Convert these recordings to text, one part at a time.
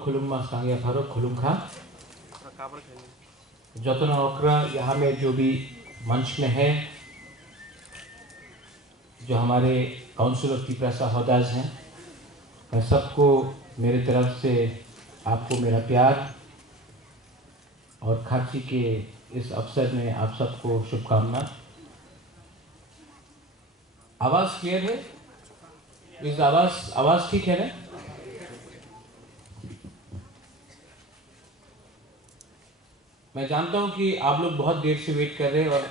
खुलुम सांगिया फारो खुलुम खा जतन ओकरा यहाँ में जो भी मंच में है, जो हमारे काउंसिल ऑफ पीपरासा हौदाज हैं, मैं सबको मेरे तरफ से आपको मेरा प्यार और खाची के इस अवसर में आप सबको शुभकामना। आवाज़ क्लियर है? इस आवाज़ ठीक है ना? मैं जानता हूं कि आप लोग बहुत देर से वेट कर रहे हैं और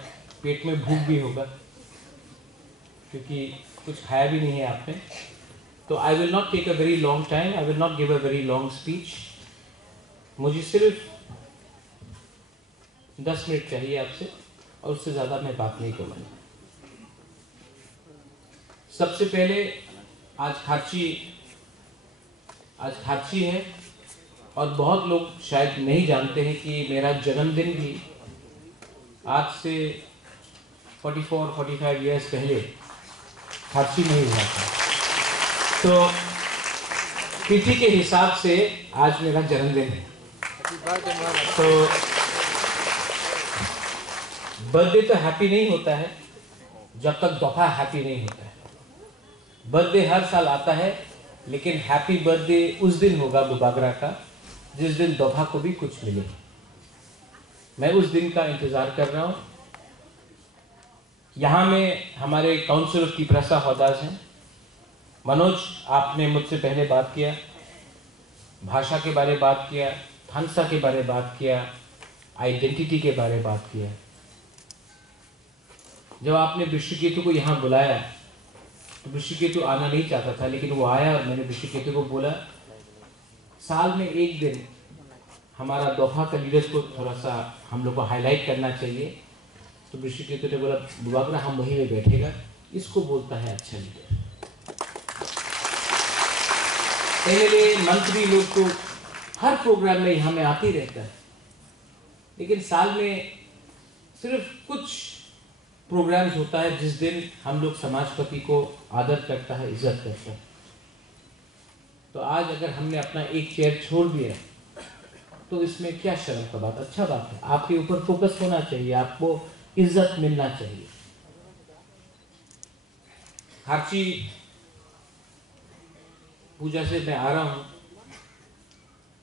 पेट में भूख भी होगा क्योंकि कुछ खाया भी नहीं है आपने। तो I will not take a very long time, I will not give a very long speech. मुझे सिर्फ 10 मिनट चाहिए आपसे और उससे ज़्यादा मैं बात नहीं करूँगा। सबसे पहले आज खाची है और बहुत लोग शायद नहीं जानते हैं कि मेरा जन्मदिन भी आज से 44-45 इयर्स पहले खाची में ही हुआ था। तो तिथि के हिसाब से आज मेरा जन्मदिन है। तो बर्थडे तो हैप्पी नहीं होता है जब तक दफा हैप्पी नहीं होता है। बर्थडे हर साल आता है, लेकिन हैप्पी बर्थडे उस दिन होगा बुबागरा का जिस दिन दफा को भी कुछ मिले। मैं उस दिन का इंतजार कर रहा हूँ। यहाँ में हमारे काउंसिल ऑफ पीपरासा हौदाज हैं। मनोज, आपने मुझसे पहले बात किया, भाषा के बारे में बात किया, थानसा के बारे में बात किया, आइडेंटिटी के बारे में बात किया। जब आपने विश्वकेतु को यहाँ बुलाया तो विश्वकेतु आना नहीं चाहता था, लेकिन वो आया और मैंने विश्वकेतु को बोला साल में एक दिन हमारा दोहा का लीडर्स को थोड़ा सा हम लोग को हाईलाइट करना चाहिए। तो विश्वकेतु ने बोला बुबागरा हम वहीं में बैठेगा, इसको बोलता है अच्छा लीडर। एमएलए मंत्री लोग तो हर प्रोग्राम में यहाँ में आते ही रहता है, लेकिन साल में सिर्फ कुछ प्रोग्राम्स होता है जिस दिन हम लोग समाजपति को आदर करता है, इज्जत करता है। तो आज अगर हमने अपना एक चेयर छोड़ दिया तो इसमें क्या शर्म का बात, अच्छा बात है। आपके ऊपर फोकस होना चाहिए, आपको इज्जत मिलना चाहिए। खाची पूजा से मैं आ रहा हूं,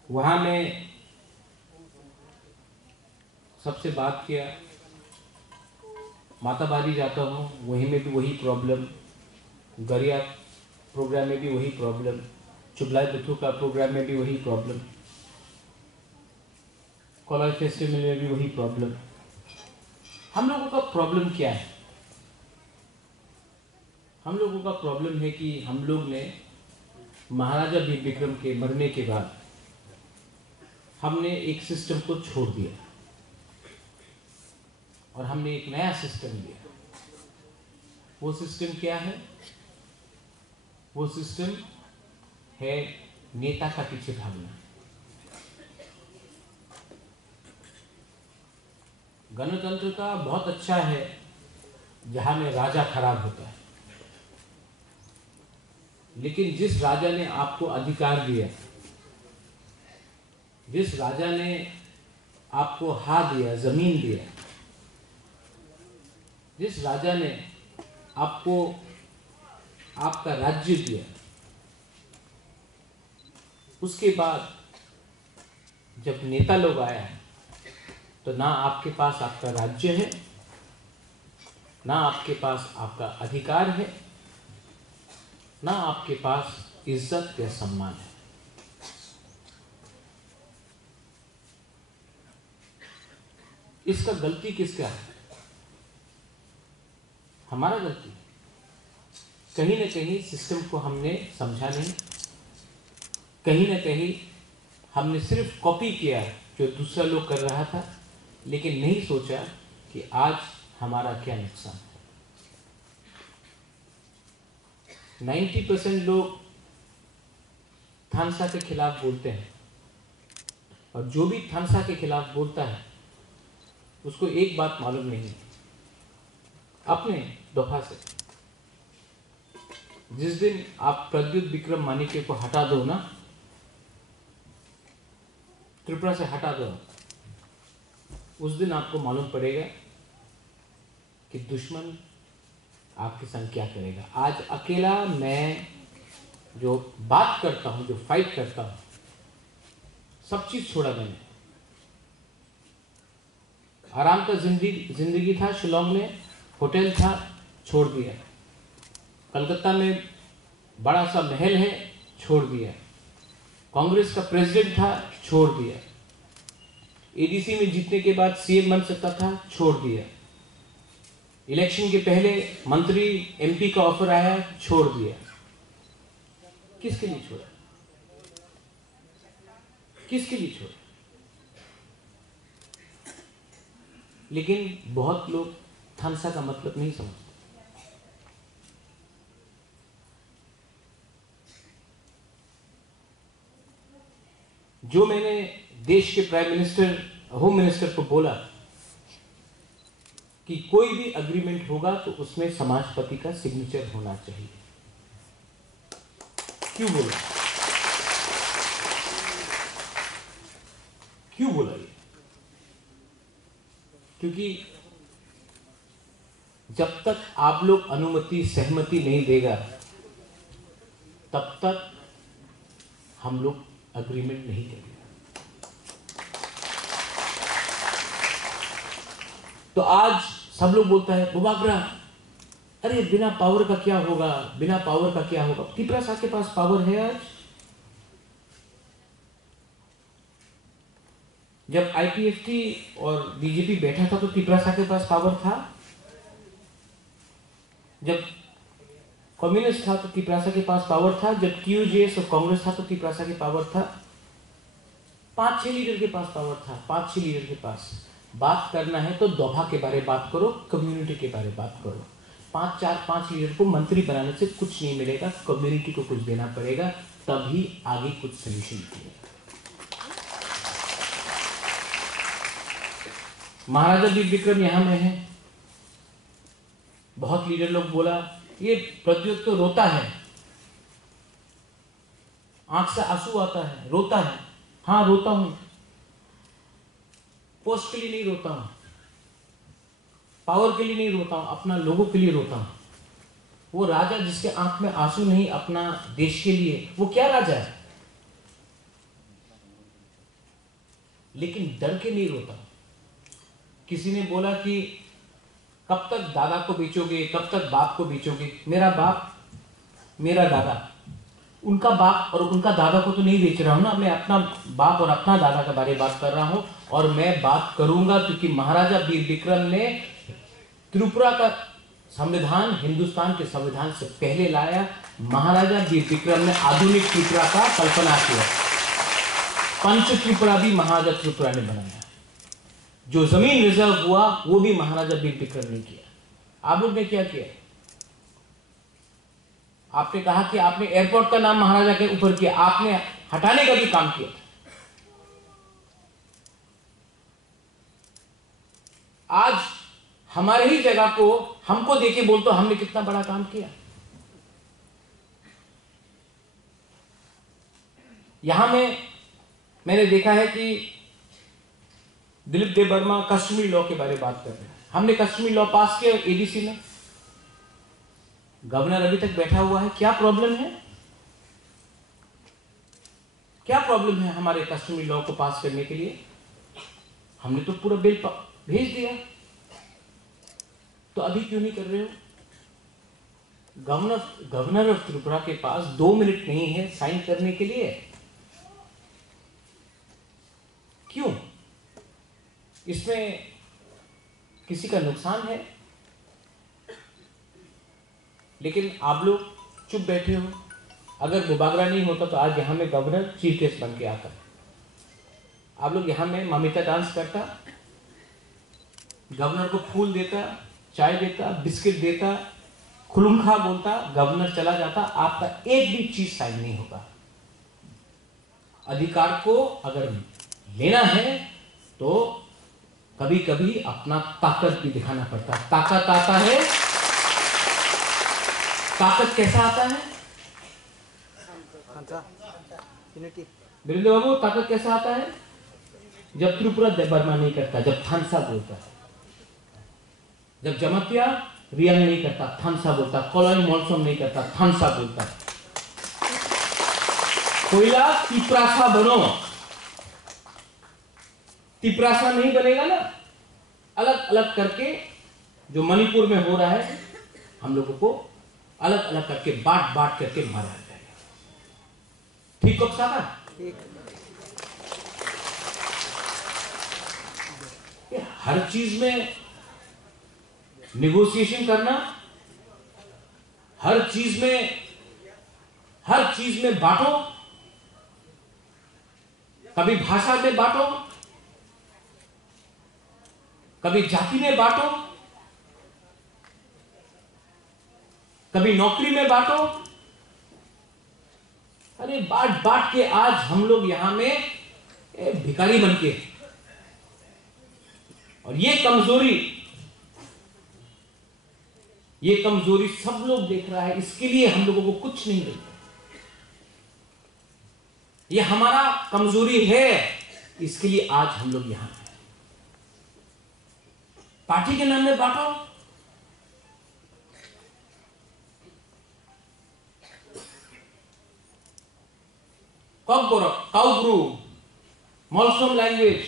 वहां मैं सबसे बात किया, माताबारी जाता हूं, वहीं में भी वही प्रॉब्लम, गरिया प्रोग्राम में भी वही प्रॉब्लम, चुबलाई बिथू का प्रोग्राम में भी वही प्रॉब्लम, कॉलेज फेस्टिवल में भी वही प्रॉब्लम। हम लोगों का प्रॉब्लम क्या है? हम लोगों का प्रॉब्लम है कि हम लोग ने महाराजा वीर विक्रम के मरने के बाद हमने एक सिस्टम को छोड़ दिया और हमने एक नया सिस्टम लिया। वो सिस्टम क्या है? वो सिस्टम है नेता का पीछे भागना। गणतंत्र का बहुत अच्छा है जहां में राजा खराब होता है, लेकिन जिस राजा ने आपको अधिकार दिया, जिस राजा ने आपको हाथ दिया, जमीन दिया, जिस राजा ने आपको आपका राज्य दिया, उसके बाद जब नेता लोग आए तो ना आपके पास आपका राज्य है, ना आपके पास आपका अधिकार है, ना आपके पास इज्जत या सम्मान है। इसका गलती किसका है? हमारा गलती। कहीं न कहीं सिस्टम को हमने समझा नहीं, कहीं न कहीं हमने सिर्फ कॉपी किया जो दूसरा लोग कर रहा था, लेकिन नहीं सोचा कि आज हमारा क्या नुकसान है। 90% लोग थानसा के खिलाफ बोलते हैं और जो भी थानसा के खिलाफ बोलता है उसको एक बात मालूम नहीं है, अपने दफा से जिस दिन आप प्रद्युत विक्रम मानिके को हटा दो ना, त्रिपुरा से हटा दो, उस दिन आपको मालूम पड़ेगा कि दुश्मन आपके संग क्या करेगा। आज अकेला मैं जो बात करता हूं, जो फाइट करता हूं, सब चीज छोड़ा मैंने। आराम का जिंदगी था, शिलोंग में होटल था, छोड़ दिया। कलकत्ता में बड़ा सा महल है, छोड़ दिया। कांग्रेस का प्रेसिडेंट था, छोड़ दिया। एडीसी में जीतने के बाद सीएम बन सकता था, छोड़ दिया। इलेक्शन के पहले मंत्री एमपी का ऑफर आया, छोड़ दिया। किसके लिए छोड़ा? किसके लिए छोड़ा? लेकिन बहुत लोग थानसा का मतलब नहीं समझते। जो मैंने देश के प्राइम मिनिस्टर, होम मिनिस्टर को बोला कि कोई भी अग्रीमेंट होगा तो उसमें समाजपति का सिग्नेचर होना चाहिए। क्यों बोला? क्यों बोला ये? क्योंकि जब तक आप लोग अनुमति, सहमति नहीं देगा, तब तक हम लोग अग्रीमेंट नहीं करेंगे। तो आज सब लोग बोलता है बुबागरा, अरे बिना पावर का क्या होगा, बिना पावर का क्या होगा। त्रिपुरा साहब के पास पावर है। आज जब आईपीएफटी और बीजेपी बैठा था तो त्रिपुरा साहब के पास पावर था। जब कम्युनिस्ट था तो त्रिपुरा साहब के पास पावर था। जब टीयूजेएस और कांग्रेस था तो त्रिपुरा साहब के पावर था। 5-6 लीडर के पास पावर था। 5-6 लीडर के पास। बात करना है तो दोभा के बारे में बात करो, कम्युनिटी के बारे में बात करो। 5 लीडर को मंत्री बनाने से कुछ नहीं मिलेगा, कम्युनिटी को कुछ देना पड़ेगा, तभी आगे कुछ सोल्यूशन निकलेगा। महाराजा वीर विक्रम यहां में है। बहुत लीडर लोग बोला ये प्रद्योत तो रोता है, आंख से आंसू आता है, रोता है। हाँ रोता हूं, पोस्ट के लिए नहीं रोता हूं, पावर के लिए नहीं रोता हूं, अपना लोगों के लिए रोता हूं। वो राजा जिसके आंख में आंसू नहीं अपना देश के लिए, वो क्या राजा है? लेकिन डर के नहीं रोता। किसी ने बोला कि कब तक दादा को बेचोगे, कब तक बाप को बेचोगे? मेरा बाप, मेरा दादा, उनका बाप और उनका दादा को तो नहीं बेच रहा हूं ना, मैं अपना बाप और अपना दादा के बारे में बात कर रहा हूं। और मैं बात करूंगा क्योंकि महाराजा वीर विक्रम ने त्रिपुरा का संविधान हिंदुस्तान के संविधान से पहले लाया। महाराजा वीर विक्रम ने आधुनिक त्रिपुरा का कल्पना किया। पंच त्रिपुरा भी महाराजा त्रिपुरा ने बनाया। जो जमीन रिजर्व हुआ वो भी महाराजा वीर विक्रम ने किया। आप लोग ने क्या किया? आपने कहा कि आपने एयरपोर्ट का नाम महाराजा के ऊपर किया, आपने हटाने का भी काम किया। आज हमारे ही जगह को हमको देके बोलते हमने कितना बड़ा काम किया। यहां में मैंने देखा है कि दिलीप देव वर्मा कश्मीरी लॉ के बारे में बात कर रहे हैं। हमने कश्मीरी लॉ पास किया एडीसी में, गवर्नर अभी तक बैठा हुआ है। क्या प्रॉब्लम है? क्या प्रॉब्लम है हमारे कश्मीरी लॉ को पास करने के लिए? हमने तो पूरा बिल भेज दिया, तो अभी क्यों नहीं कर रहे हो? गवर्नर ऑफ त्रिपुरा के पास 2 मिनट नहीं है साइन करने के लिए। क्यों? इसमें किसी का नुकसान है? लेकिन आप लोग चुप बैठे हो। अगर बुबागरा नहीं होता तो आज यहां में गवर्नर चीफ गेस्ट बन के आता। आप लोग यहां में ममिता डांस करता, गवर्नर को फूल देता, चाय देता, बिस्किट देता, खुलुमखा बोलता, गवर्नर चला जाता, आपका एक भी चीज साइन नहीं होगा। अधिकार को अगर लेना है तो कभी कभी अपना ताकत भी दिखाना पड़ता है। ताकत आता है, ताकत कैसा आता है वीरेंद्र बाबू? ताकत कैसा आता है? जब त्रिपुरा देबर्मा नहीं करता, जब थानसा बोलता है, जब जमतिया रियांग नहीं करता, थानसा बोलता, कोलोई मोलसोम नहीं करता, थानसा बोलता। कोयला तिप्रासा बनो, तिप्रासा नहीं बनेगा ना, अलग अलग करके जो मणिपुर में हो रहा है, हम लोगों को अलग अलग करके बांट बांट करके मारा जाएगा। ठीक हो साका? हर चीज में निगोशिएशन करना, हर चीज में बांटो, कभी भाषा में बांटो, कभी जाति में बांटो, कभी नौकरी में बांटो। अरे बांट बांट के आज हम लोग यहां में भिखारी बनके, और ये कमजोरी सब लोग देख रहा है, इसके लिए हम लोगों को कुछ नहीं मिलता। ये हमारा कमजोरी है, इसके लिए आज हम लोग यहां हैं। पार्टी के नाम में बांटो, काउब्रू, मोलसोम लैंग्वेज,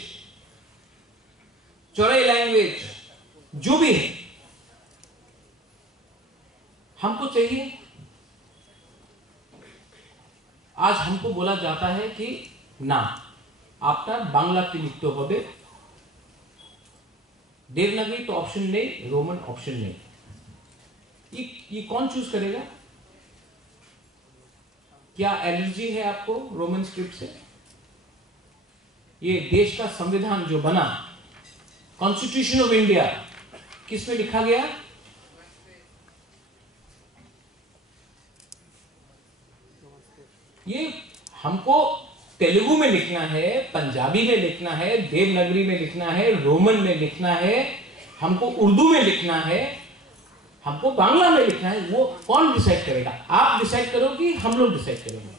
चोरई लैंग्वेज, जो भी है, हमको चाहिए। आज हमको बोला जाता है कि ना, आपका बांग्ला की लिखते हो, देवनागरी तो ऑप्शन नहीं, रोमन ऑप्शन नहीं। ये कौन चूज करेगा? क्या एलर्जी है आपको रोमन स्क्रिप्ट से? ये देश का संविधान जो बना, कॉन्स्टिट्यूशन ऑफ इंडिया, किसमें लिखा गया? ये हमको तेलुगु में लिखना है, पंजाबी में लिखना है, देवनागरी में लिखना है, रोमन में लिखना है, हमको उर्दू में लिखना है, हमको बांग्ला में लिखना है। वो कौन डिसाइड करेगा? आप डिसाइड करोगे, हम लोग डिसाइड करेंगे।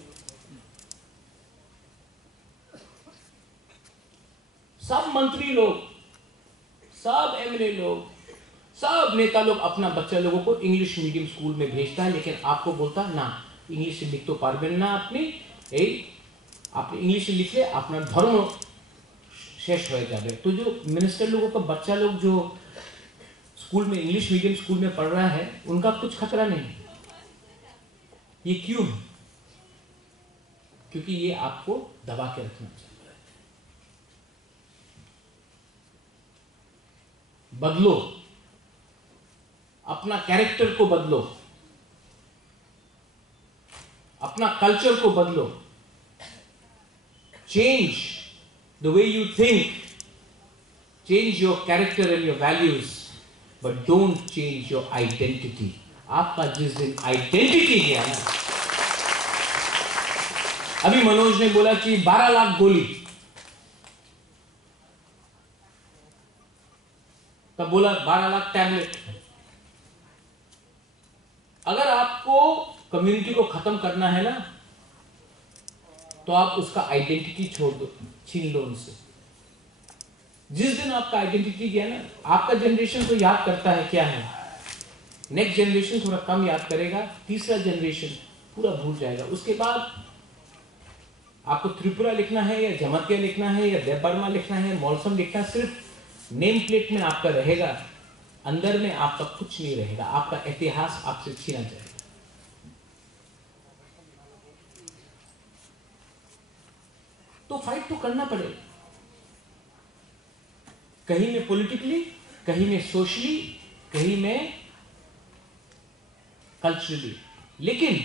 सब मंत्री लोग, सब एमएलए लोग, सब नेता लोग अपना बच्चा लोगों को इंग्लिश मीडियम स्कूल में भेजता है, लेकिन आपको बोलता ना, इंग्लिश लिख तो पारबेन ना आपने इंग्लिश लिख ले, अपना धर्म शेष हो जाए। तो जो मिनिस्टर लोगों का बच्चा लोग जो स्कूल में, इंग्लिश मीडियम स्कूल में पढ़ रहा है, उनका कुछ खतरा नहीं। ये क्यों है? क्योंकि ये आपको दबा के रखना चाहता है। बदलो, अपना कैरेक्टर को बदलो, अपना कल्चर को बदलो। Change the way you think, change your character and your values, but don't change your identity. आपका जिस दिन आइडेंटिटी गया ना, अभी मनोज ने बोला कि 12 लाख गोली, तब बोला 12 लाख टैबलेट। अगर आपको कम्युनिटी को खत्म करना है ना, तो आप उसका आइडेंटिटी छोड़ दो, छीन लो उनसे। जिस दिन आपका आइडेंटिटी गया ना, आपका जनरेशन तो याद करता है क्या है, नेक्स्ट जनरेशन थोड़ा कम याद करेगा, तीसरा जनरेशन पूरा भूल जाएगा। उसके बाद आपको त्रिपुरा लिखना है या जमतिया लिखना है या देवबर्मा लिखना है, मोलसम लिखना, सिर्फ नेम प्लेट में आपका रहेगा, अंदर में आपका कुछ नहीं रहेगा, आपका इतिहास आपसे छीना जाएगा। तो फाइट तो करना पड़ेगा, कहीं में पॉलिटिकली, कहीं में सोशली, कहीं में कल्चरली। लेकिन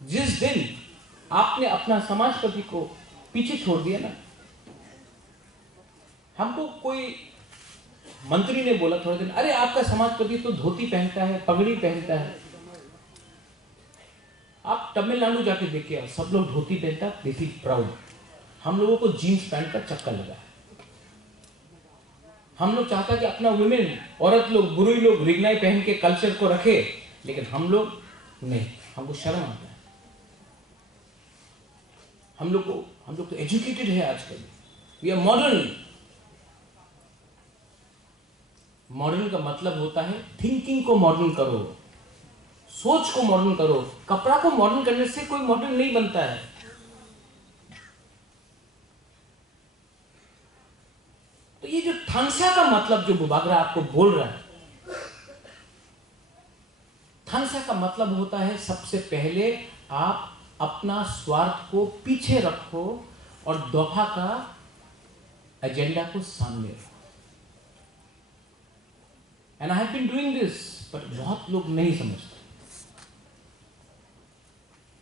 जिस दिन आपने अपना समाजपति को पीछे छोड़ दिया ना, हमको कोई मंत्री ने बोला थोड़े दिन, अरे आपका समाजपति तो धोती पहनता है, पगड़ी पहनता है। आप तमिलनाडु जाके देखिए, सब लोग धोती पहनता, दिस इज प्राउड। हम लोगों को जीन्स पैंट का चक्कर लगा है। हम लोग चाहता कि अपना वुमेन, औरत लोग, बुरुई लोग रिगनाई पहन के कल्चर को रखे, लेकिन हम लोग नहीं, हमको शर्म आता है। हम लोग तो एजुकेटेड है आजकल, वी आर मॉडर्न। मॉडर्न का मतलब होता है थिंकिंग को मॉडर्न करो, सोच को मॉडर्न करो। कपड़ा को मॉडर्न करने से कोई मॉडर्न नहीं बनता है। तो ये जो थांगसा का मतलब जो बुबागरा आपको बोल रहा है, थांगसा का मतलब होता है सबसे पहले आप अपना स्वार्थ को पीछे रखो और दोफा का एजेंडा को सामने रखो। And I have been doing this, but बहुत लोग नहीं समझते।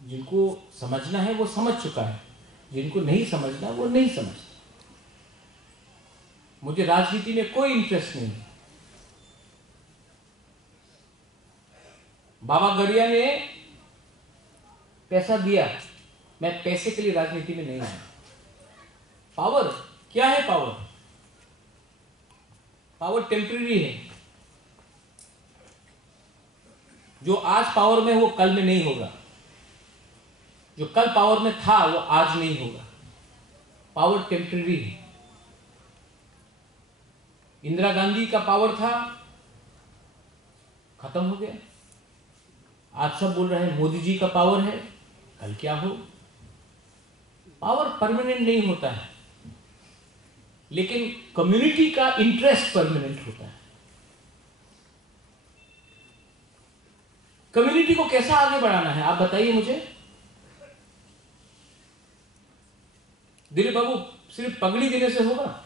जिनको समझना है वो समझ चुका है, जिनको नहीं समझना वो नहीं समझता। मुझे राजनीति में कोई इंटरेस्ट नहीं। बाबा गरिया ने पैसा दिया, मैं पैसे के लिए राजनीति में नहीं आया। पावर क्या है? पावर टेम्परेरी है। जो आज पावर में वो कल में नहीं होगा, जो कल पावर में था वो आज नहीं होगा। पावर टेम्परेरी है। इंदिरा गांधी का पावर था, खत्म हो गया। आज सब बोल रहे हैं मोदी जी का पावर है, कल क्या हो। पावर परमानेंट नहीं होता है, लेकिन कम्युनिटी का इंटरेस्ट परमानेंट होता है। कम्युनिटी को कैसा आगे बढ़ाना है आप बताइए मुझे। दिलीप बाबू, सिर्फ पगड़ी देने से होगा?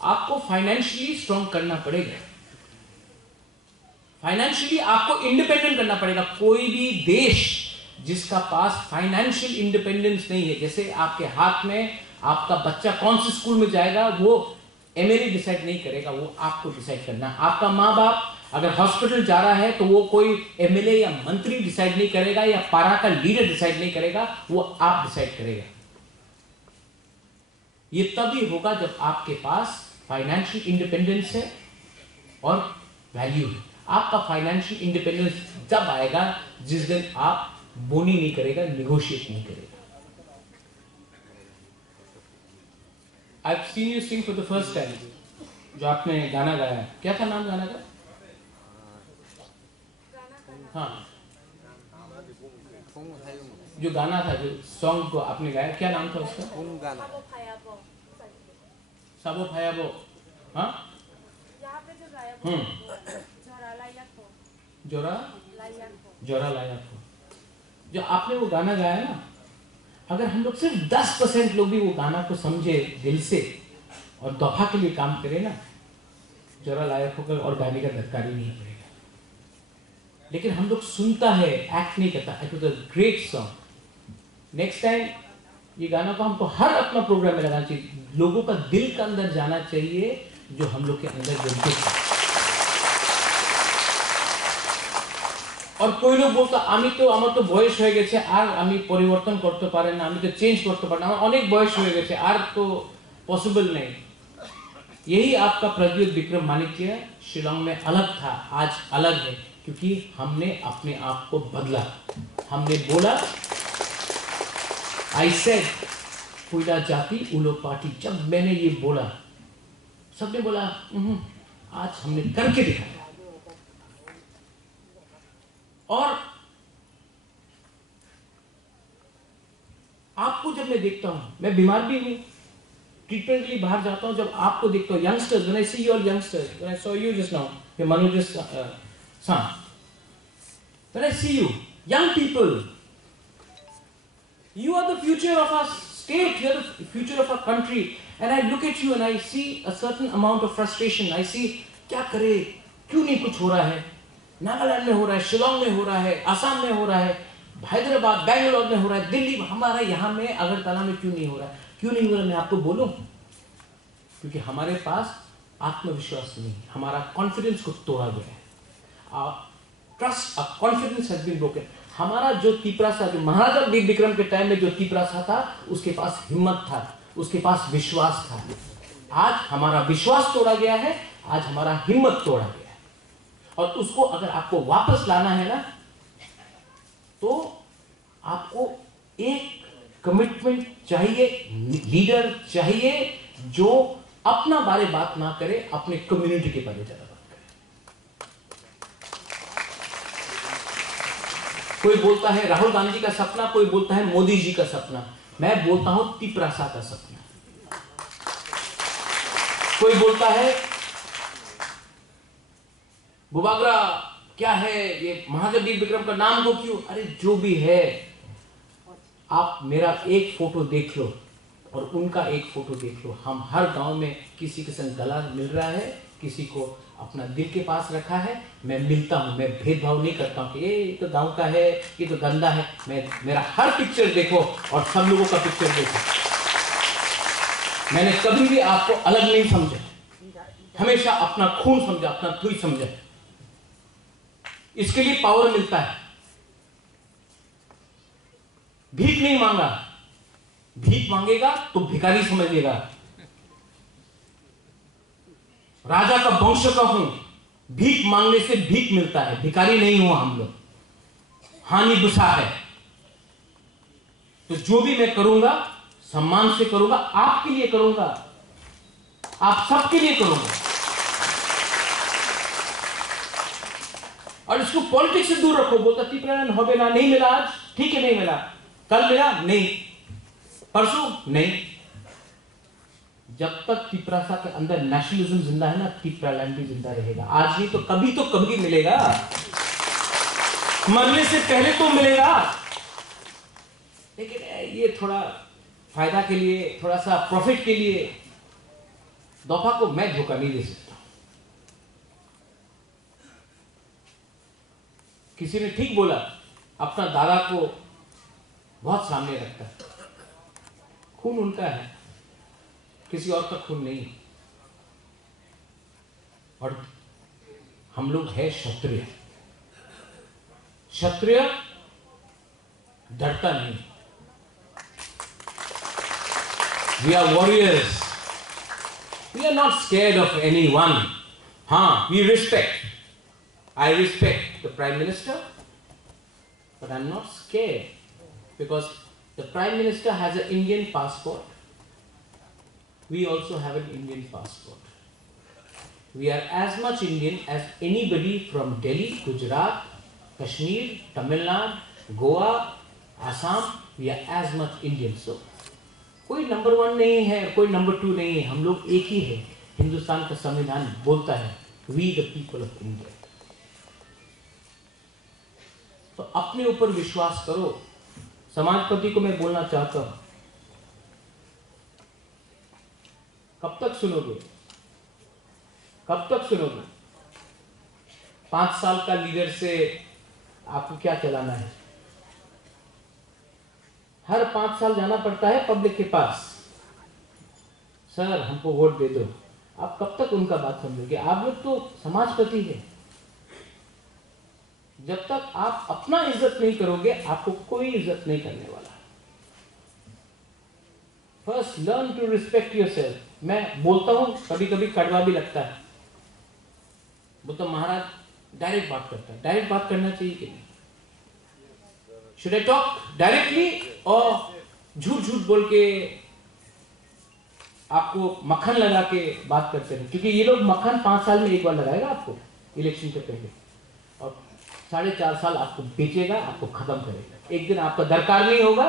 आपको फाइनेंशियली स्ट्रांग करना पड़ेगा, फाइनेंशियली आपको इंडिपेंडेंट करना पड़ेगा। कोई भी देश जिसका पास फाइनेंशियल इंडिपेंडेंस नहीं है, जैसे आपके हाथ में आपका बच्चा कौन से स्कूल में जाएगा वो एमएलए डिसाइड नहीं करेगा, वो आपको डिसाइड करना है। आपका माँ बाप अगर हॉस्पिटल जा रहा है तो वो कोई एमएलए या मंत्री डिसाइड नहीं करेगा या पारा का लीडर डिसाइड नहीं करेगा, वो आप डिसाइड करेगा। ये तभी होगा जब आपके पास फाइनेंशियल इंडिपेंडेंस है और वैल्यू है। आपका फाइनेंशियल इंडिपेंडेंस जब आएगा जिस दिन आप बोनी नहीं करेगा, निगोशिएट नहीं करेगा। I've seen you sing for the first time. जो आपने गाना गाया, क्या था नाम गाना का? हाँ, जो गाना था, जो सॉन्ग को आपने गाया, क्या नाम था उसका? साबो फायाबो। हाँ, जोरा लाया को। जो आपने वो गाना गाया ना, अगर हम लोग सिर्फ 10% लोग भी वो गाना को समझे दिल से और दफा के लिए काम करें ना, जोरा लायक होकर और गाने का दरकार ही नहीं पड़ेगा। लेकिन हम लोग सुनता है, एक्ट नहीं करता। It was a great song. Next time ये गाना को हमको हर अपना प्रोग्राम में लगाना चाहिए। लोगों का दिल का अंदर जाना चाहिए जो हम लोग के अंदर जलते हैं। और कोई लोग बोलता আমার তো বয়স হয়ে গেছে, আর আমি পরিবর্তন করতে পারি না, আমি তো চেঞ্জ করতে পারি না, আমার অনেক বয়স হয়ে গেছে, আর তো पॉसिबल नहीं। यही आपका प्रद्युत विक्रम माणिक्य शिलोंग में अलग था, आज अलग है, क्योंकि हमने अपने आप को बदला। हमने बोला आई सेड पुइला जाति उलो पार्टी। जब मैंने ये बोला सबने बोला आज हमने करके दिखाया। और आपको जब मैं देखता हूं, मैं बीमार भी हूं, ट्रीटमेंट के लिए बाहर जाता हूं, जब आपको देखता हूं youngsters, when I see you all youngsters, when I saw you just now, ये Manoj's son, when I see you young people, you are the future of our state, you are the future of our country, and I look at you and I see a certain amount of frustration. I see क्या करे, क्यों नहीं कुछ हो रहा है। नागालैंड में हो रहा है, शिलोंग में हो रहा है, आसाम में हो रहा है, हैदराबाद बेंगलोर में हो रहा है, दिल्ली में, हमारा यहाँ में अगरतला में क्यों नहीं हो रहा है? क्यों नहीं हो रहा है? मैं आपको बोलूं, क्योंकि हमारे पास आत्मविश्वास नहीं, हमारा कॉन्फिडेंस को तोड़ा गया है। Trust, confidence has been broken. हमारा जो तीपरासा, जो महाराजा विक्रम के टाइम में जो तीपरासा था, उसके पास हिम्मत था, उसके पास विश्वास था। आज हमारा विश्वास तोड़ा गया है, आज हमारा हिम्मत तोड़ा गया है। और उसको अगर आपको वापस लाना है ना, तो आपको एक कमिटमेंट चाहिए, लीडर चाहिए जो अपना बारे बात ना करे, अपने कम्युनिटी के बारे ज्यादा बात करे। कोई बोलता है राहुल गांधी का सपना, कोई बोलता है मोदी जी का सपना, मैं बोलता हूं तिपरासा का सपना। कोई बोलता है बुबागरा क्या है, ये महादेव विक्रम का नाम को क्यों, अरे जो भी है, आप मेरा एक फोटो देख लो और उनका एक फोटो देख लो। हम हर गांव में किसी के संग गला मिल रहा है, किसी को अपना दिल के पास रखा है। मैं मिलता हूं, मैं भेदभाव नहीं करता हूं कि ये तो गांव का है, ये तो गंदा है। मेरा हर पिक्चर देखो और सब लोगों का पिक्चर देखो। मैंने कभी भी आपको अलग नहीं समझा, हमेशा अपना खून समझा, अपना थुई समझा। इसके लिए पावर मिलता है। भीख नहीं मांगा, भीख मांगेगा तो भिखारी समझिएगा। राजा का वंश का हूं, भीख मांगने से भीख मिलता है, भिखारी नहीं हुआ हम लोग। हानि बुसा है। तो जो भी मैं करूंगा सम्मान से करूंगा, आपके लिए करूंगा, आप सबके लिए करूंगा। और इसको पॉलिटिक्स से दूर रखो। बोलता तिपरान हो ना, नहीं मिला आज, ठीक है नहीं मिला, कल मिला नहीं, परसों नहीं। जब तक तिपरासा के अंदर नेशनलिज्म जिंदा है ना, तिपरालैंड भी जिंदा रहेगा। आज नहीं तो कभी मिलेगा, मरने से पहले तो मिलेगा। लेकिन ये थोड़ा फायदा के लिए, थोड़ा सा प्रॉफिट के लिए दोफा को मैं धोखा नहीं दे सकता। किसी ने ठीक बोला, अपना दादा को बहुत सामने रखता है। खून उनका है, किसी और का खून नहीं। और हम लोग हैं क्षत्रिय। क्षत्रिय डरता नहीं। We are warriors. We are not scared of anyone. हाँ, we respect. I respect the Prime Minister, but I'm not scared because the Prime Minister has an Indian passport. We also have an Indian passport. We are as much Indian as anybody from Delhi, Gujarat, Kashmir, Tamil Nadu, Goa, Assam. We are as much Indian. So, कोई number 1 नहीं है, कोई number 2 नहीं है, हम लोग एक ही है। हिंदुस्तान का संविधान बोलता है We the people of India. तो अपने ऊपर विश्वास करो। समाजपति को मैं बोलना चाहता हूं, कब तक सुनोगे, कब तक सुनोगे? 5 साल का लीडर से आपको क्या चलाना है? हर 5 साल जाना पड़ता है पब्लिक के पास, सर हमको वोट दे दो। आप कब तक उनका बात समझोगे? आप लोग तो समाजपति हैं। जब तक आप अपना इज्जत नहीं करोगे, आपको कोई इज्जत नहीं करने वाला। First learn to respect yourself. मैं बोलता हूं, कभी कभी कड़वा भी लगता है। बोलता महाराज डायरेक्ट बात करता है, डायरेक्ट बात करना चाहिए कि नहीं? Should I talk directly और झूठ झूठ बोल के आपको मक्खन लगा के बात करते हैं? क्योंकि ये लोग मक्खन 5 साल में एक बार लगाएगा आपको इलेक्शन के पहले, और 4.5 साल आपको बेचेगा, आपको खत्म करेगा। एक दिन आपका दरकार नहीं होगा,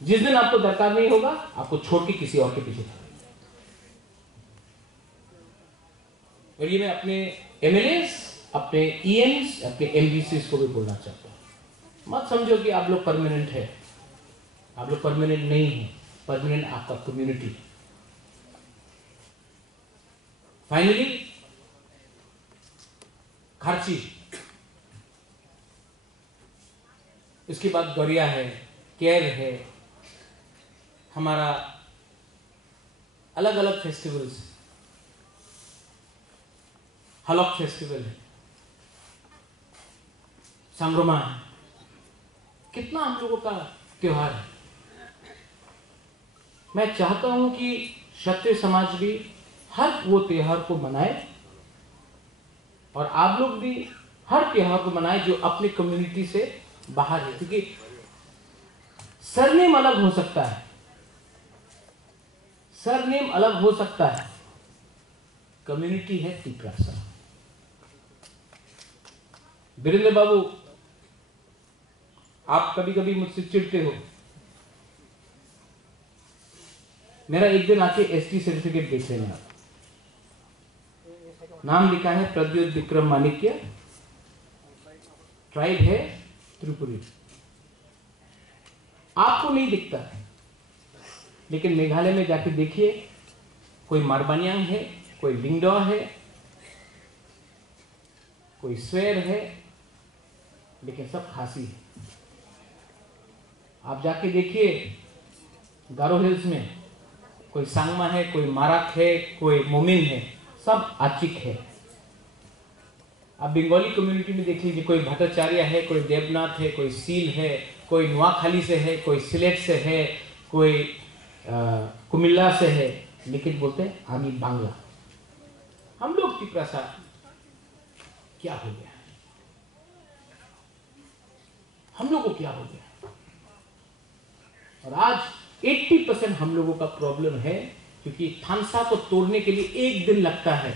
जिस दिन आपको दरकार नहीं होगा, आपको छोड़ के किसी और के पीछे भागेगा। और ये मैं अपने एमएलएस, अपने ईएमस, अपने एमबीसीस को भी बोलना चाहता हूं। मत समझो कि आप लोग परमानेंट है, आप लोग परमानेंट नहीं है। परमानेंट आपका कम्युनिटी। फाइनली खर्ची, इसके बाद गौरिया है, केयर है, हमारा अलग अलग फेस्टिवल्स, हलक फेस्टिवल है, संग्रमा है, कितना हम लोगों का त्योहार है। मैं चाहता हूं कि क्षत्रिय समाज भी हर वो त्योहार को मनाए और आप लोग भी हर त्योहार को मनाए जो अपनी कम्युनिटी से बाहर है। क्योंकि सरनेम अलग हो सकता है, सरनेम अलग हो सकता है, कम्युनिटी है तिपरासा। वीरेंद्र बाबू, आप कभी कभी मुझसे चिढ़ते हो, मेरा एक दिन आके एसटी सर्टिफिकेट देख लेना। नाम लिखा है प्रद्युत विक्रम माणिक्य, ट्राइब है त्रिपुरी। आपको नहीं दिखता, लेकिन मेघालय में जाके देखिए, कोई मारबानियांग है, कोई लिंगडो है, कोई स्वेर है, लेकिन सब खासी है। आप जाके देखिए गारो हिल्स में, कोई सांगमा है, कोई माराक है, कोई मोमिन है, सब आचिक है। आप बंगाली कम्युनिटी में देख लीजिए, कोई भट्टाचार्य है, कोई देवनाथ है, कोई सील है, कोई नुआखाली से है, कोई सिलेट से है, कोई कुमिल्ला से है, लेकिन बोलते हैं आमी बांग्ला। हम लोग तिपरासा क्या हो गया, हम लोगों को क्या हो गया? और आज 80% हम लोगों का प्रॉब्लम है, क्योंकि थानसा को तोड़ने के लिए एक दिन लगता है,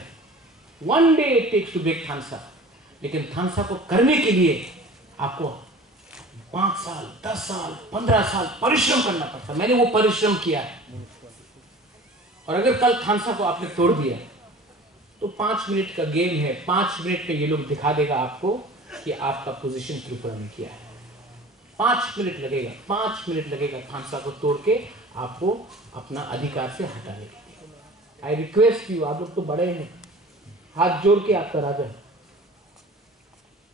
1 day it takes to break थानसा। लेकिन थानसा को करने के लिए आपको 5 साल, 10 साल, 15 साल परिश्रम करना पड़ता। मैंने वो परिश्रम किया है। और अगर कल थानसा को आपने तोड़ दिया तो 5 मिनट का गेम है, 5 मिनट में ये लोग दिखा देगा आपको कि आपका पोजीशन त्रिपुरा में क्या है। 5 मिनट लगेगा, 5 मिनट लगेगा थानसा को तोड़ के आपको अपना अधिकार से हटाने के लिए। आई रिक्वेस्ट यू, आप लोग तो बड़े हैं, हाथ जोड़ के आपका राजा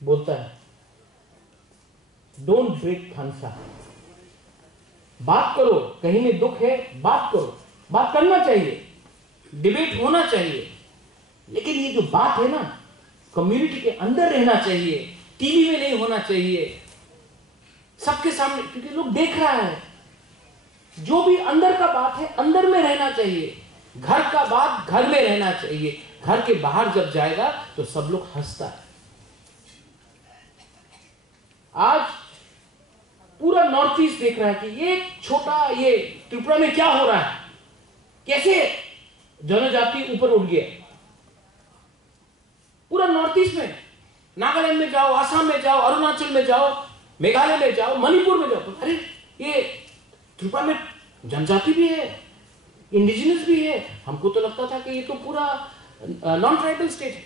बोलता है, डोंट ब्रेक थानसा। बात करो, कहीं में दुख है, बात करो, बात करना चाहिए, डिबेट होना चाहिए, लेकिन ये जो बात है ना, कम्युनिटी के अंदर रहना चाहिए, टीवी में नहीं होना चाहिए, सबके सामने, क्योंकि लोग देख रहा है। जो भी अंदर का बात है अंदर में रहना चाहिए, घर का बात घर में रहना चाहिए। घर के बाहर जब जाएगा तो सब लोग हंसता है। आज पूरा नॉर्थ ईस्ट देख रहा है कि ये छोटा, ये त्रिपुरा में क्या हो रहा है, कैसे जनजाति ऊपर उठ गया। पूरा नॉर्थ ईस्ट में, नागालैंड में जाओ, आसाम में जाओ, अरुणाचल में जाओ, मेघालय में जाओ, मणिपुर में जाओ, तो अरे ये त्रिपुरा में जनजाति भी है, इंडिजिनस भी है। हमको तो लगता था कि ये तो पूरा नॉन ट्राइबल स्टेट है।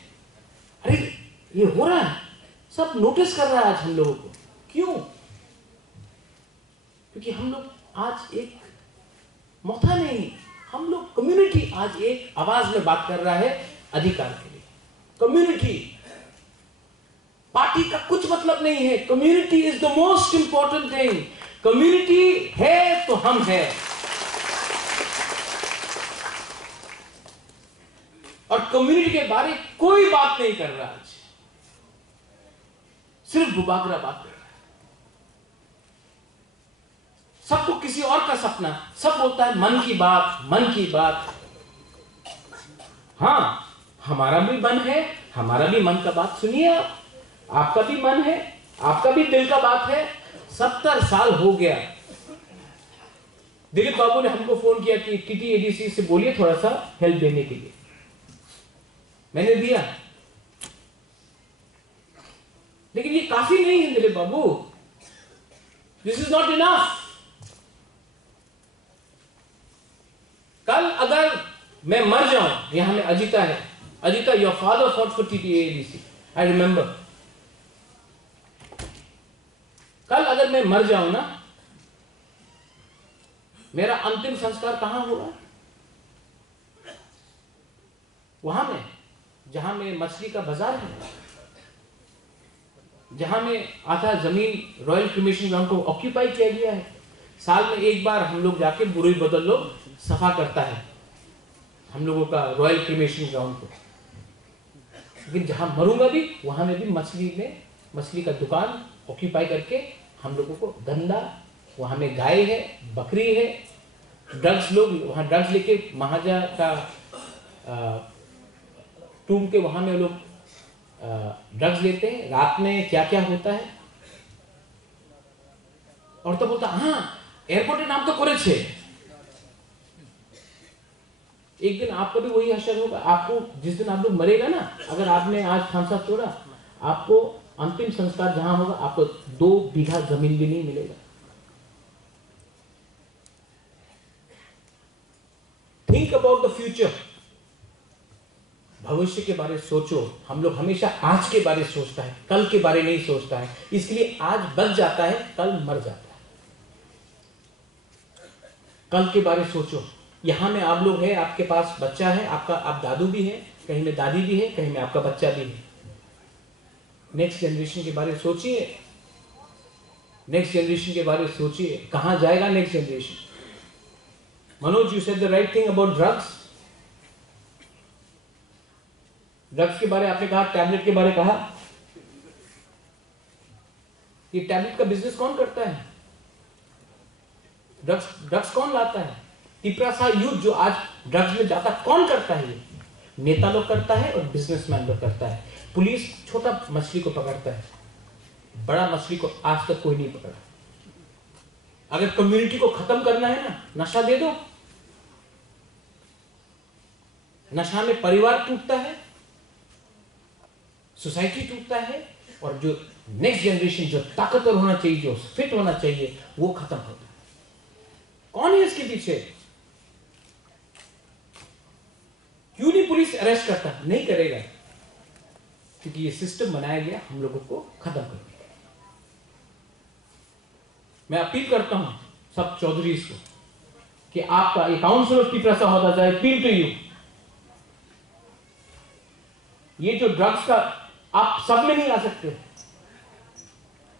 अरे ये हो रहा है, सब नोटिस कर रहा है आज हम लोगों को। क्यों? क्योंकि हम लोग आज एक मोथा नहीं, हम लोग कम्युनिटी आज एक आवाज में बात कर रहा है अधिकार के लिए। कम्युनिटी, पार्टी का कुछ मतलब नहीं है। Community is the most important thing. Community है तो हम है। और कम्युनिटी के बारे में कोई बात नहीं कर रहा आज, सिर्फ बुबागरा बात कर रहा है। सबको किसी और का सपना, सब बोलता है मन की बात, मन की बात। हां, हमारा भी मन है, हमारा भी मन का बात सुनिए आप। आपका भी मन है, आपका भी दिल का बात है। 70 साल हो गया। दिलीप बाबू ने हमको फोन किया कि टीटीएडीसी से बोलिए थोड़ा सा हेल्प देने के लिए। मैंने दिया, लेकिन ये काफी नहीं है Dilip Babu. This is not enough. कल अगर मैं मर जाऊं, यहां में अजिता है, Ajita, your father fought for TTADC, I remember. कल अगर मैं मर जाऊं ना, मेरा अंतिम संस्कार कहां होगा? वहां में, जहां में मछली का बाजार है, जहां में आधा जमीन रॉयल क्रिमेशन ग्राउंड को ऑक्यूपाई किया गया है। साल में एक बार हम लोग जाके बुरी बदल लोग सफा करता है हम लोगों का रॉयल क्रिमेशन ग्राउंड को। लेकिन जहां मरूंगा भी, वहां में भी मछली का दुकान ऑक्यूपाई करके हम लोगों को गंदा, वहां में गाय है, बकरी है, ड्रग्स, लोग वहां ड्रग्स लेके महाजा का टूम के वहां में लोग ड्रग्स लेते हैं। रात में क्या क्या होता है। और तो बोलता हाँ, एयरपोर्टे नाम तो करेছে। एक दिन आपका भी वही असर होगा। आपको जिस दिन आप लोग मरेगा ना, अगर आपने आज फांसा तोड़ा, आपको अंतिम संस्कार जहां होगा, आपको 2 बीघा जमीन भी नहीं मिलेगा। Think about the future. भविष्य के बारे में सोचो। हम लोग हमेशा आज के बारे में सोचता है, कल के बारे में नहीं सोचता है, इसलिए आज बच जाता है, कल मर जाता है। कल के बारे में सोचो। यहां में आप लोग हैं, आपके पास बच्चा है, आपका आप दादू भी है, कहीं में दादी भी है, कहीं में आपका बच्चा भी है। नेक्स्ट जनरेशन के बारे में सोचिए। नेक्स्ट जनरेशन के बारे में सोचिए, कहां जाएगा next generation. Manoj, you said the right thing about drugs. Drugs के बारे आपने कहा, टैबलेट के बारे कहा। ये टैबलेट का बिजनेस कौन करता है? ड्रग्स कौन लाता है? टिपरासा यूथ जो आज ड्रग्स में जाता, कौन करता है? ये नेता लोग करता है और बिजनेसमैन लोग करता है। पुलिस छोटा मछली को पकड़ता है, बड़ा मछली को आज तक कोई नहीं पकड़ा। अगर कम्युनिटी को खत्म करना है ना, नशा दे दो। नशा में परिवार टूटता है, सोसाइटी टूटता है, और जो नेक्स्ट जनरेशन जो ताकतवर होना चाहिए, जो फिट होना चाहिए, वो खत्म होता है। कौन है इसके पीछे? क्यों नहीं पुलिस अरेस्ट करता? नहीं करेगा, क्योंकि ये सिस्टम बनाया गया हम लोगों को खत्म करने का। मैं अपील करता हूं सब चौधरी को कि आपका ये काउंसिल ऑफ टिपरासा होता जाए, अपील टू यू। ये जो ड्रग्स का, आप सब में नहीं आ सकते।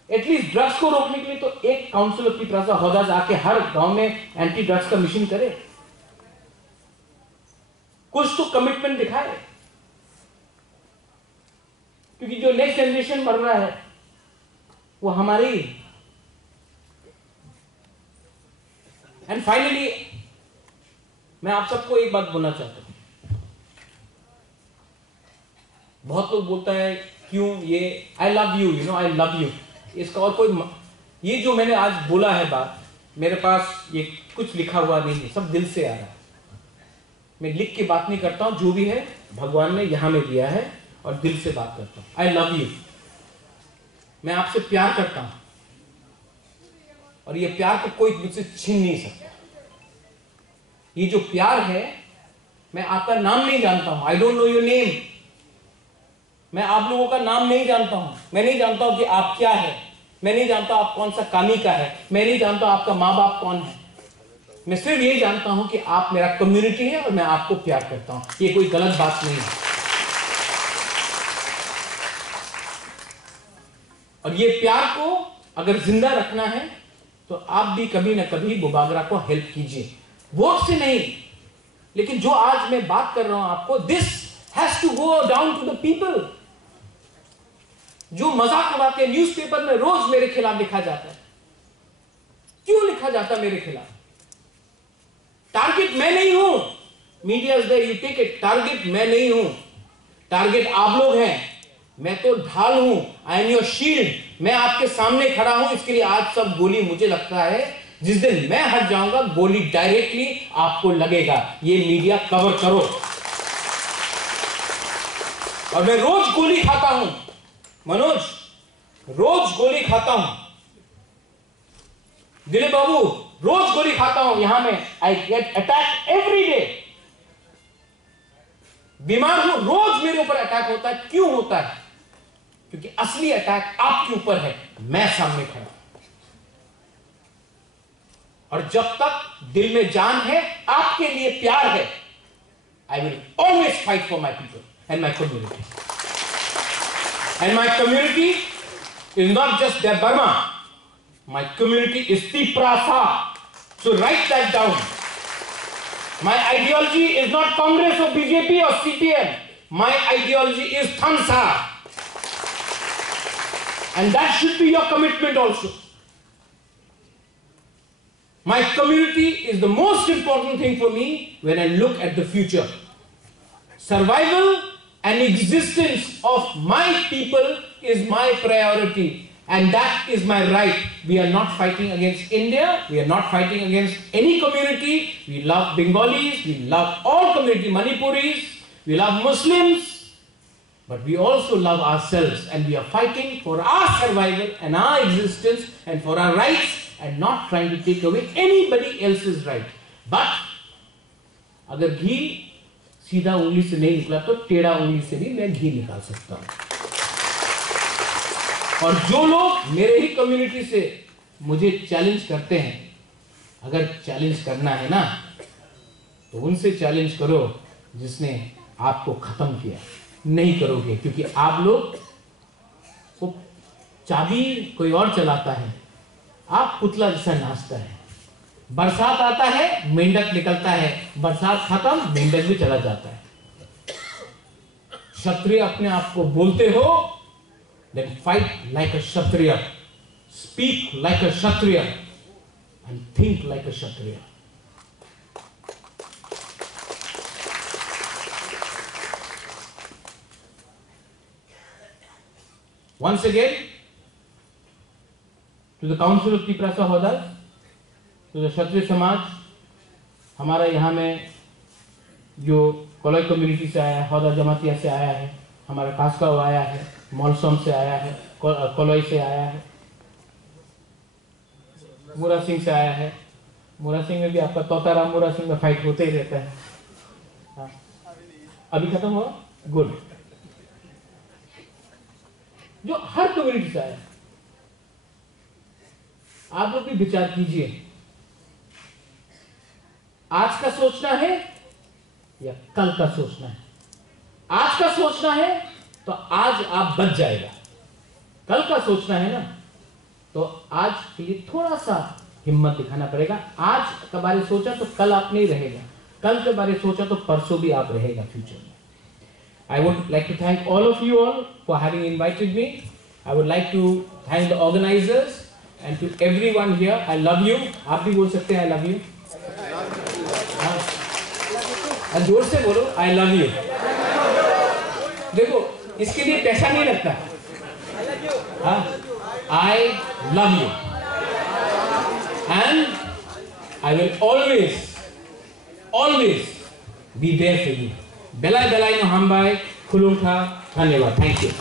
एटलीस्ट ड्रग्स को रोकने के लिए तो एक काउंसिल ऑफ टिपरासा होदा जाके हर गांव में एंटी ड्रग्स का मिशन करे, कुछ तो कमिटमेंट दिखाए। क्योंकि जो नेक्स्ट जनरेशन मर रहा है वो हमारी। एंड फाइनली मैं आप सबको एक बात बोलना चाहता हूं। बहुत लोग बोलता है क्यों ये I love you, you know I love you, इसका और कोई ये जो मैंने आज बोला है बात, मेरे पास ये कुछ लिखा हुआ नहीं है, सब दिल से आ रहा है। मैं लिख के बात नहीं करता हूं, जो भी है भगवान ने यहां में दिया है और दिल से बात करता हूं। I love you. मैं आपसे प्यार करता हूं और ये प्यार को कोई मुझसे छीन नहीं सकता। ये जो प्यार है, मैं आपका नाम नहीं जानता हूं, I don't know your name. मैं आप लोगों का नाम नहीं जानता हूं। मैं नहीं जानता हूं कि आप क्या है, मैं नहीं जानता आप कौन सा कामी का है, मैं नहीं जानता आपका माँ बाप कौन है। मैं सिर्फ ये जानता हूं कि आप मेरा कम्युनिटी है और मैं आपको प्यार करता हूं। ये कोई गलत बात नहीं है। और ये प्यार को अगर जिंदा रखना है तो आप भी कभी ना कभी बुबागरा को हेल्प कीजिए, वोट से नहीं, लेकिन जो आज मैं बात कर रहा हूं आपको, this has to go down to the people. जो मजाक उड़ाते हैं, न्यूज़पेपर में रोज मेरे खिलाफ लिखा जाता है। क्यों लिखा जाता है मेरे खिलाफ? टारगेट मैं नहीं हूं। Media is there, you take it. Target मैं नहीं हूं, टारगेट आप लोग हैं। मैं तो ढाल हूं, आई एम योर शील्ड। मैं आपके सामने खड़ा हूं, इसके लिए आज सब गोली, मुझे लगता है जिस दिन मैं हट जाऊंगा गोली डायरेक्टली आपको लगेगा। ये मीडिया कवर करो। और मैं रोज गोली खाता हूं मनोज, रोज गोली खाता हूं। दिलीप बाबू, रोज गोली खाता हूं। यहां में I get attack every day. बीमार हूं, रोज मेरे ऊपर अटैक होता है। क्यों होता है? क्योंकि असली अटैक आपके ऊपर है, मैं सामने खड़ा। और जब तक दिल में जान है, आपके लिए प्यार है, I will always fight for my people and my community. And my community is not just the Burma, my community is Tiprasa. So right that down. My ideology is not Congress or BJP or CPM. My ideology is Thamsa. And that should be your commitment also. My community is the most important thing for me when I look at the future. Survival and existence of my people is my priority. And that is my right. We are not fighting against India. We are not fighting against any community. We love Bengalis. We love all community, Manipuris. We love Muslims. But we also love ourselves. And we are fighting for our survival and our existence and for our rights and not trying to take away anybody else's right. But अगर घी सीधा उंगली से नहीं निकला तो टेढ़ा उंगली से भी मैं घी निकाल सकता हूं। और जो लोग मेरे ही कम्युनिटी से मुझे चैलेंज करते हैं, अगर चैलेंज करना है ना तो उनसे चैलेंज करो जिसने आपको खत्म किया। नहीं करोगे क्योंकि आप लोग वो चाबी कोई और चलाता है, आप पुतला जैसा नाचता है। बरसात आता है, मेंढक निकलता है, बरसात खत्म, मेंढक भी चला जाता है। क्षत्रिय अपने आप को बोलते हो, then fight like a Kshatriya, speak like a Kshatriya, and think like a Kshatriya. Once again, to the Council of Tiprasa Hodar, to the Kshatriya Samaj, हमारा यहाँ में जो कोलाई कम्युनिटी से आया है, हौदा जमातिया से आया है, हमारा कास्काव आया है, मौलसम से आया है, कोलाई से आया है, मूरा सिंह से आया है। मूरा सिंह में भी आपका तोताराम मूरा सिंह में फाइट होते ही रहता है। हाँ, अभी खत्म हुआ, गुड। जो हर कम्युनिटी से आया, आप लोग भी विचार कीजिए, आज का सोचना है या कल का सोचना है। आज का सोचना है तो आज आप बच जाएगा। कल का सोचना है ना तो आज के लिए थोड़ा सा हिम्मत दिखाना पड़ेगा। आज के बारे में सोचा तो कल आप नहीं रहेगा, कल के बारे में सोचा तो परसों भी आप रहेगा फ्यूचर में। I would like to thank all of you all for having invited me. I would like to thank the organizers and to everyone here. I love you. आप भी बोल सकते हैं I love you. जोर से बोलो I love you. देखो इसके लिए पैसा नहीं लगता। हाँ, I love you and I will always be there for you. Belai belai no hambai kulungka. धन्यवाद. Thank you.